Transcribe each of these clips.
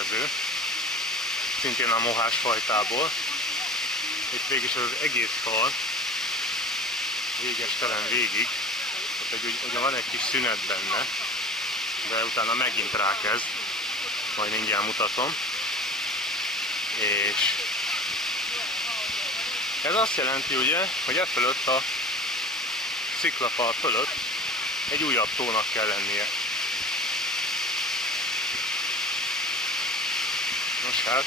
következő, szintén a mohás fajtából. Itt végig az egész fal, végestelen végig, tehát ugyan van egy kis szünet benne, de utána megint rákezd, majd mindjárt mutatom. És ez azt jelenti ugye, hogy e fölött a sziklafal fölött egy újabb tónak kell lennie. Nos hát,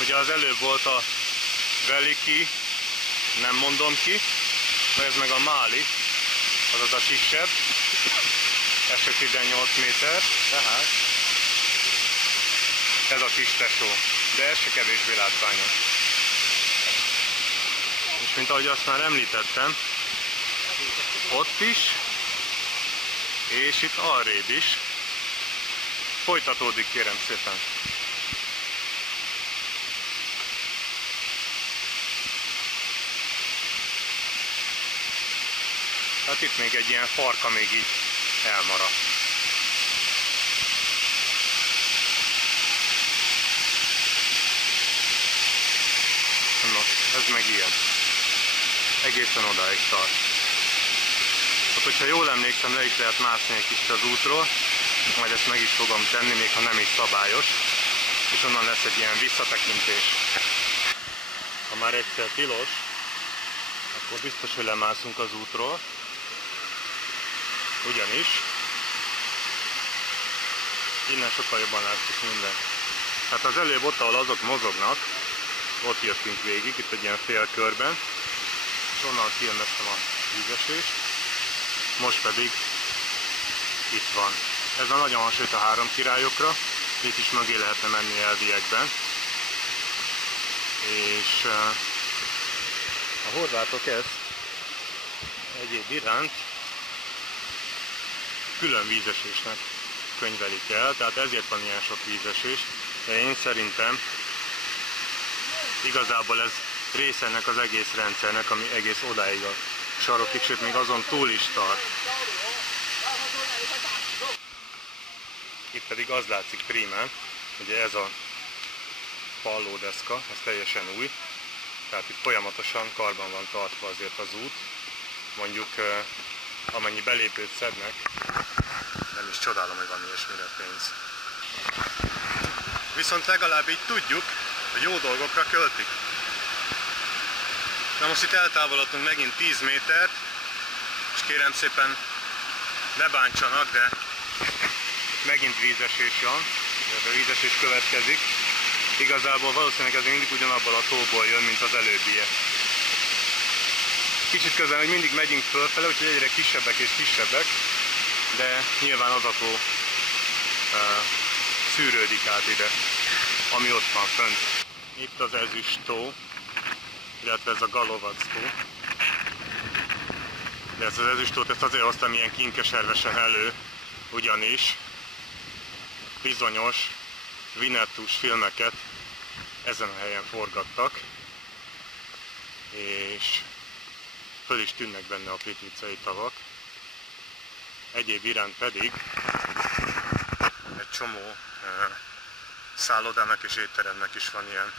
ugye az előbb volt a Veliki, nem mondom ki, mert ez meg a Máli, azaz a kisebb, ez csak 18 méter, tehát ez a kis tesó, de ez se kevésbé látványos. És mint ahogy azt már említettem, ott is, és itt arrébb is folytatódik, kérem szépen. Hát itt még egy ilyen farka még így elmaradt. Nos, ez meg ilyen. Egészen odáig tart. Hát, hogyha jól emlékszem, le is lehet mászni egy kicsit az útról, majd ezt meg is fogom tenni, még ha nem is szabályos, és onnan lesz egy ilyen visszatekintés. Ha már egyszer tilos, akkor biztos, hogy lemászunk az útról, ugyanis innen sokkal jobban látszik minden. Hát az előbb ott, ahol azok mozognak, ott jöttünk végig, itt egy ilyen félkörben, és onnan filmeztem a vízesést, most pedig itt van. Ez a nagyon hasonlít a Három királyokra, itt is mögé lehetne menni elviekben. És a horvátok ezt egyéb iránt külön vízesésnek könyvelik el, tehát ezért van ilyen sok vízesés, de én szerintem igazából ez része ennek az egész rendszernek, ami egész odáig a sarokig, sőt még azon túl is tart. Itt pedig az látszik prímán, ugye ez a pallódeszka, ez teljesen új, tehát itt folyamatosan karban van tartva azért az út, mondjuk amennyi belépőt szednek, nem is csodálom, hogy van ilyesmire pénz. Viszont legalább így tudjuk, hogy jó dolgokra költik. Na most itt eltávolodtunk megint 10 métert, és kérem szépen ne bántsanak, de megint vízesés van, a vízesés következik. Igazából valószínűleg ez mindig ugyanabból a tóból jön, mint az előbbiek. Kicsit közben, hogy mindig megyünk fölfele, úgyhogy egyre kisebbek és kisebbek, de nyilván az a tó szűrődik át ide, ami ott van fönt. Itt az Ezüst tó, illetve ez a Galovac tó. De ezt az Ezüst tót ezt azért hoztam ilyen kinkeservesen elő, ugyanis bizonyos Winnetous filmeket ezen a helyen forgattak, és föl is tűnnek benne a plitvicei tavak. Egyéb iránt pedig egy csomó szállodának és étteremnek is van ilyen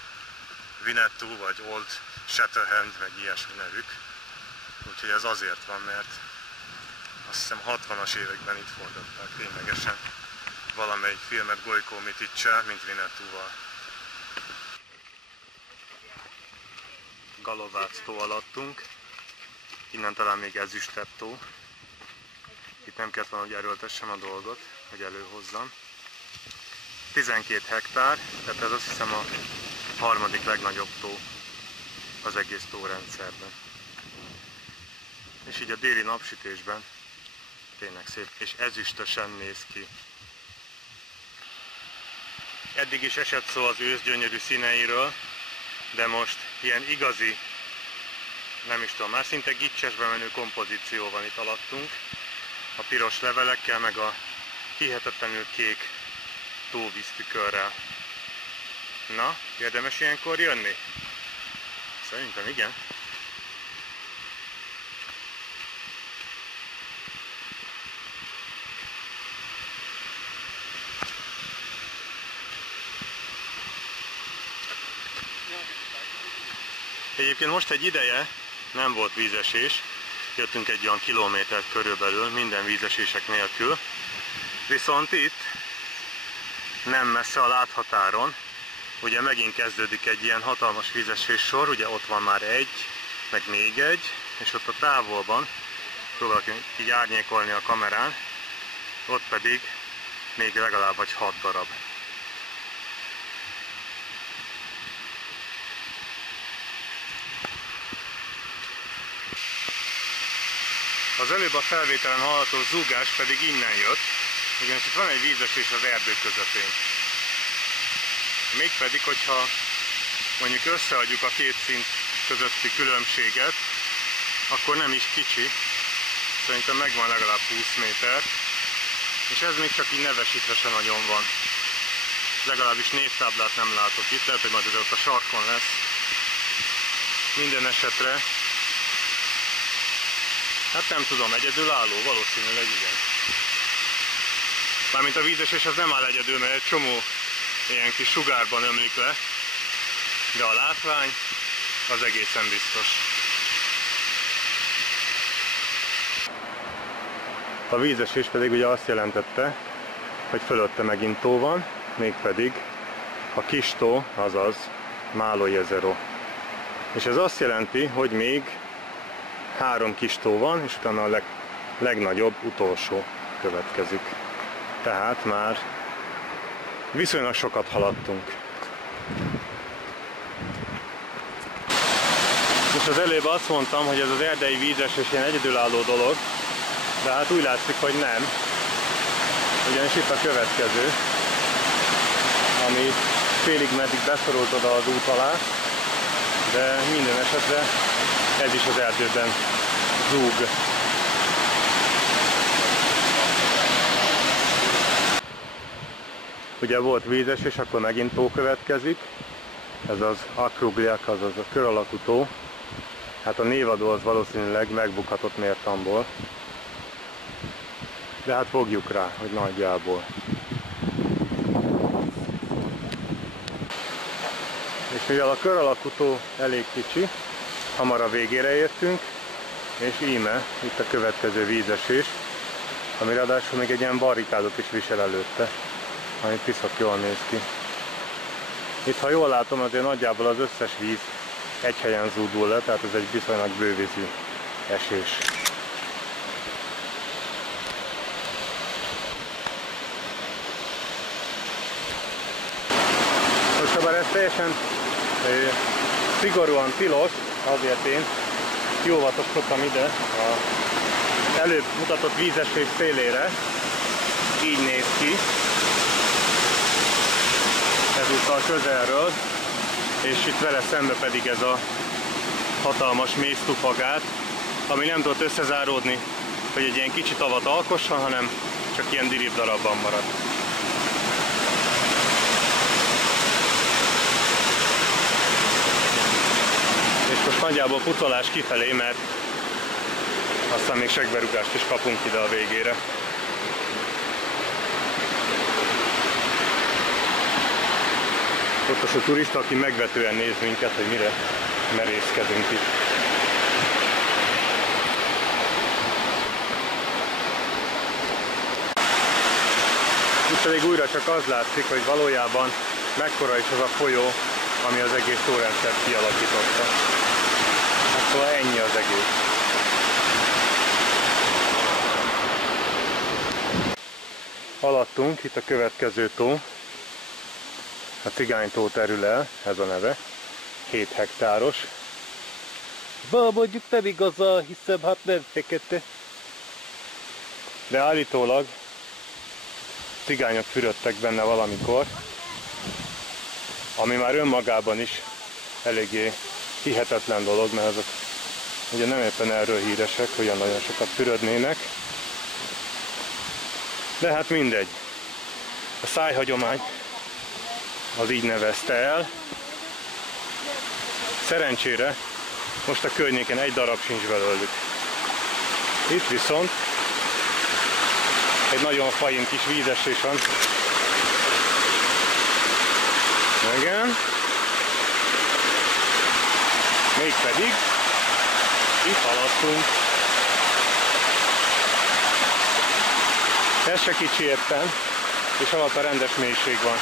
Winnetou vagy Old Shatterhand, meg ilyesmi nevük. Úgyhogy ez azért van, mert azt hiszem 60-as években itt forgatták ténylegesen valamelyik filmet Gojko Mitić-sel, mint Winnetouval. Galovác tó alattunk, innen talán még ezüstebb tó. Itt nem kellett volna, hogy erőltessem a dolgot, hogy előhozzam. 12 hektár, tehát ez azt hiszem a harmadik legnagyobb tó az egész tórendszerben. És így a déli napsütésben tényleg szép és ezüstösen néz ki. Eddig is esett szó az ősz gyönyörű színeiről, de most ilyen igazi, nem is tudom, már szinte gicsesbe menő kompozíció van itt alattunk. A piros levelekkel, meg a hihetetlenül kék tóvíztükörrel. Na, érdemes ilyenkor jönni? Szerintem igen. Egyébként most egy ideje nem volt vízesés, jöttünk egy olyan kilométert körülbelül, minden vízesések nélkül. Viszont itt, nem messze a láthatáron, ugye megint kezdődik egy ilyen hatalmas vízesés sor, ugye ott van már egy, meg még egy, és ott a távolban, próbálok így árnyékolni a kamerán, ott pedig még legalább vagy 6 darab. Az előbb a felvételen hallható zúgás pedig innen jött, ugyanis itt van egy vízesés az erdő közepén. Mégpedig, hogyha mondjuk összeadjuk a két szint közötti különbséget, akkor nem is kicsi, szerintem megvan legalább 20 méter, és ez még csak így nevesítve sem nagyon van. Legalábbis névtáblát nem látok itt, lehet, hogy majd ez ott a sarkon lesz. Minden esetre, hát nem tudom, egyedülálló, valószínűleg igen. Mármint a vízesés az nem áll egyedül, mert egy csomó ilyen kis sugárban ömlik le, de a látvány az egészen biztos. A vízesés pedig ugye azt jelentette, hogy fölötte megint tó van, mégpedig a kis tó, azaz Malo Jezero. És ez azt jelenti, hogy még 3 kis tó van, és utána a legnagyobb, utolsó következik. Tehát már viszonylag sokat haladtunk. Most az előbb azt mondtam, hogy ez az erdei vízesés ilyen egyedülálló dolog, de hát úgy látszik, hogy nem. Ugyanis itt a következő, ami félig meddig beszorult oda az út alá, de minden esetre ez is az erdőben zúg. Ugye volt vízesés, akkor megint tó következik. Ez az Akrugliak, azaz a kör alakú tó. Hát a névadó az valószínűleg megbukhatott mértamból. De hát fogjuk rá, hogy nagyjából. És mivel a kör alakú tó elég kicsi, hamar a végére értünk, és íme itt a következő vízesés, ami ráadásul még egy ilyen barrikádot is visel előtte, ami piszak jól néz ki. Itt, ha jól látom, azért nagyjából az összes víz egy helyen zúdul le, tehát ez egy viszonylag bővízű esés. Most bár ez teljesen szigorúan tilos, azért én kiolvatoskodtam ide az előbb mutatott vízesés szélére. Így néz ki. Ezúttal közelről, és itt vele szembe pedig ez a hatalmas mésztufagát, ami nem tudott összezáródni, hogy egy ilyen kicsi tavat alkosson, hanem csak ilyen dirib darabban maradt. És most nagyjából pucolás kifelé, mert aztán még segberúgást is kapunk ide a végére. Ott az a turista, aki megvetően néz minket, hogy mire merészkedünk itt. Itt pedig újra csak az látszik, hogy valójában mekkora is az a folyó, ami az egész tórendszert kialakította. Hát szóval ennyi az egész. Haladtunk, itt a következő tó. A Cigánytó terül el, ez a neve. 7 hektáros. Mondjuk nem igazán hiszem, hát nem fekete. De állítólag cigányok fürödtek benne valamikor, ami már önmagában is eléggé hihetetlen dolog, mert azok ugye nem éppen erről híresek, hogy olyan nagyon sokat fürödnének. De hát mindegy. A szájhagyomány az így nevezte el. Szerencsére most a környéken egy darab sincs belőlük. Itt viszont egy nagyon fain kis vízesés van. Igen. mégpedig itt haladtunk. Ez se kicsi éppen, és alatt a rendes mélység van.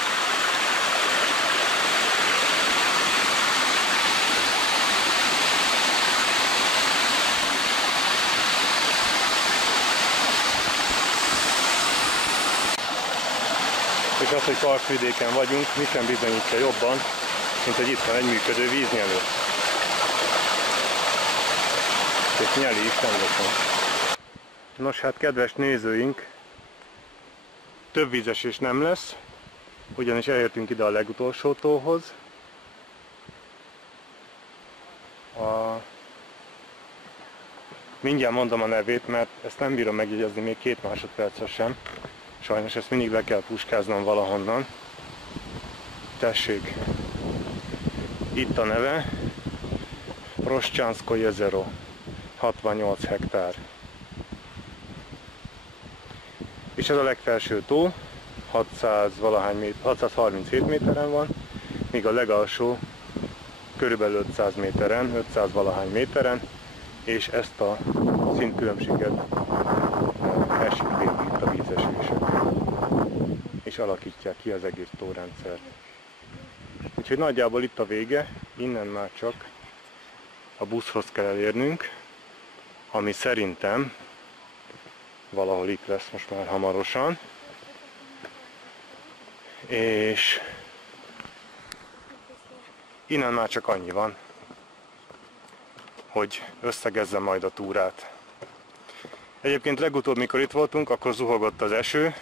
És az, hogy partvidéken vagyunk, mi sem bizonyítja jobban, mint hogy itt van egy működő víznyelő. És nyeli is rendesen. Nos hát, kedves nézőink, több vízesés nem lesz, ugyanis elértünk ide a legutolsó tóhoz. Mindjárt mondom a nevét, mert ezt nem bírom megjegyezni még 2 másodpercre sem. Sajnos ezt mindig be kell puskáznom valahonnan. Tessék, itt a neve, Roszcsánszko jezero, 68 hektár. És ez a legfelső tó, 637 méteren van, míg a legalsó körülbelül 500 méteren, 500 valahány méteren, és ezt a szintkülönbséget elsiplétik itt a vízesések, és alakítják ki az egész tórendszert. Úgyhogy nagyjából itt a vége, innen már csak a buszhoz kell elérnünk, ami szerintem valahol itt lesz most már hamarosan, és innen már csak annyi van, hogy összegezzem majd a túrát. Egyébként legutóbb, mikor itt voltunk, akkor zuhogott az eső,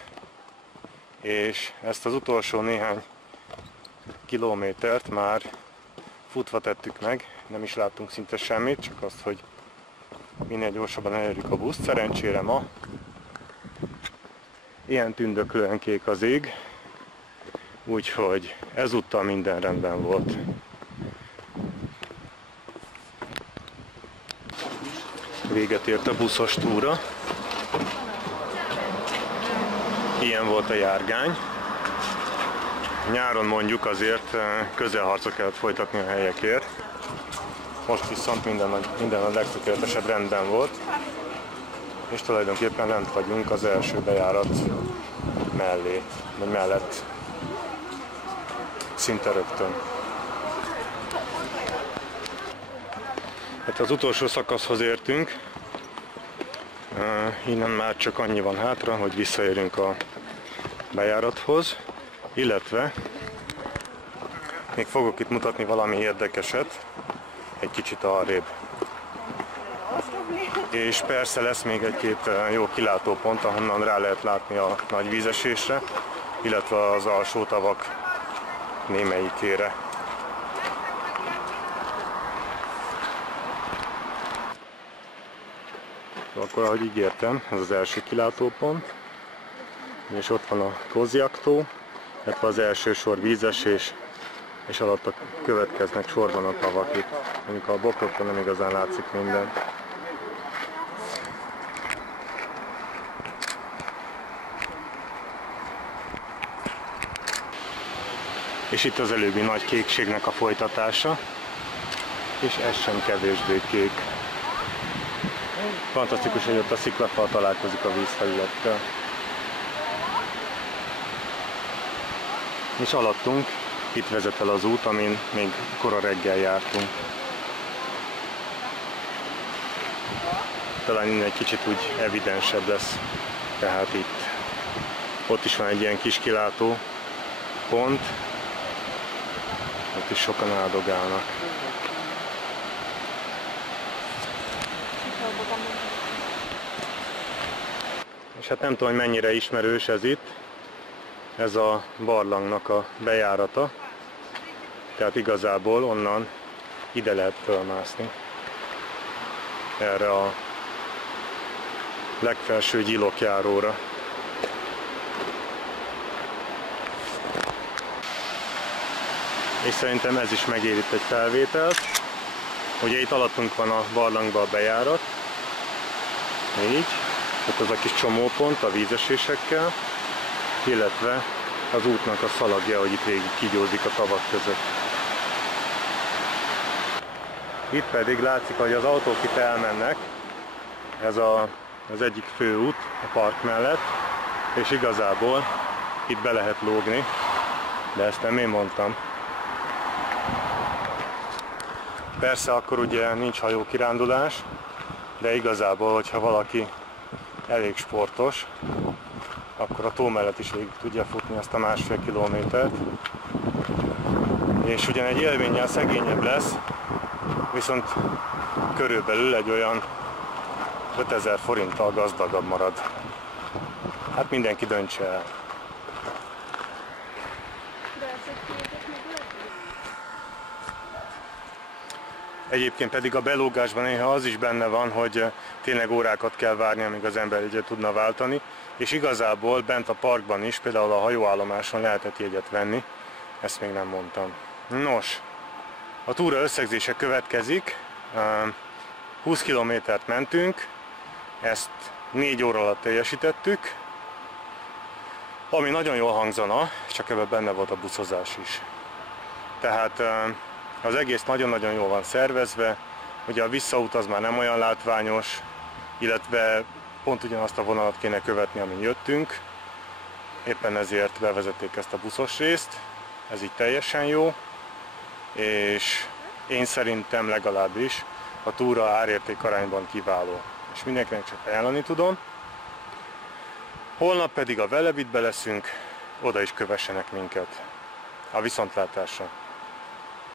és ezt az utolsó néhány kilométert már futva tettük meg, nem is láttunk szinte semmit, csak azt, hogy minél gyorsabban elérjük a buszt. Szerencsére ma ilyen tündöklően kék az ég, úgyhogy ezúttal minden rendben volt. Véget ért a buszos túra. Ilyen volt a járgány. Nyáron mondjuk azért közelharcot kellett folytatni a helyekért. Most viszont minden a legtökéletesebb rendben volt. És tulajdonképpen lent vagyunk az első bejárat mellé, vagy mellett. Szinte rögtön. Hát az utolsó szakaszhoz értünk. Innen már csak annyi van hátra, hogy visszaérünk a bejárathoz, illetve még fogok itt mutatni valami érdekeset, egy kicsit arrébb. És persze lesz még egy-két jó kilátópont, ahonnan rá lehet látni a nagy vízesésre, illetve az alsó tavak némelyikére. Akkor, ahogy ígértem, ez az első kilátópont, és ott van a Kozjak-tó, illetve az első sor vízesés, és alatt következnek sorban a tavak itt. Mondjuk a bokrokon nem igazán látszik minden. És itt az előbbi nagy kékségnek a folytatása, és ez sem kevésbé kék. Fantasztikus, hogy ott a sziklafal találkozik a vízfelülettel. És alattunk itt vezet el az út, amin még kora reggel jártunk. Talán innen egy kicsit úgy evidensebb lesz, tehát itt. Ott is van egy ilyen kis kilátó pont, ott is sokan áldogálnak. És hát nem tudom, hogy mennyire ismerős ez itt, ez a barlangnak a bejárata, tehát igazából onnan ide lehet fölmászni, erre a legfelső gyilokjáróra. És szerintem ez is megér itt egy felvételt. Ugye itt alattunk van a barlangba a bejárat, így, ott az a kis csomópont a vízesésekkel, illetve az útnak a szalagja, hogy itt végig kigyózik a tavak között. Itt pedig látszik, hogy az autók itt elmennek. Ez az egyik főút a park mellett, és igazából itt be lehet lógni, de ezt nem én mondtam. Persze akkor ugye nincs hajókirándulás, de igazából, hogyha valaki elég sportos, akkor a tó mellett is végig tudja futni azt a 1,5 kilométert. És ugyan egy élménnyel szegényebb lesz, viszont körülbelül egy olyan 5000 forinttal gazdagabb marad. Hát mindenki döntse el. Egyébként pedig a belógásban néha az is benne van, hogy tényleg órákat kell várni, amíg az ember egyet tudna váltani, és igazából bent a parkban is, például a hajóállomáson lehetett jegyet venni, ezt még nem mondtam. Nos, a túra összegzése következik, 20 kilométert mentünk, ezt 4 óra alatt teljesítettük, ami nagyon jól hangzana, csak ebben benne volt a buszozás is. Tehát az egész nagyon-nagyon jól van szervezve, ugye a visszaút az már nem olyan látványos, illetve pont ugyanazt a vonalat kéne követni, amin jöttünk. Éppen ezért bevezették ezt a buszos részt, ez így teljesen jó, és én szerintem legalábbis a túra árérték arányban kiváló, és mindenkinek csak ajánlani tudom. Holnap pedig a Velebitbe leszünk, oda is kövessenek minket. A viszontlátásra!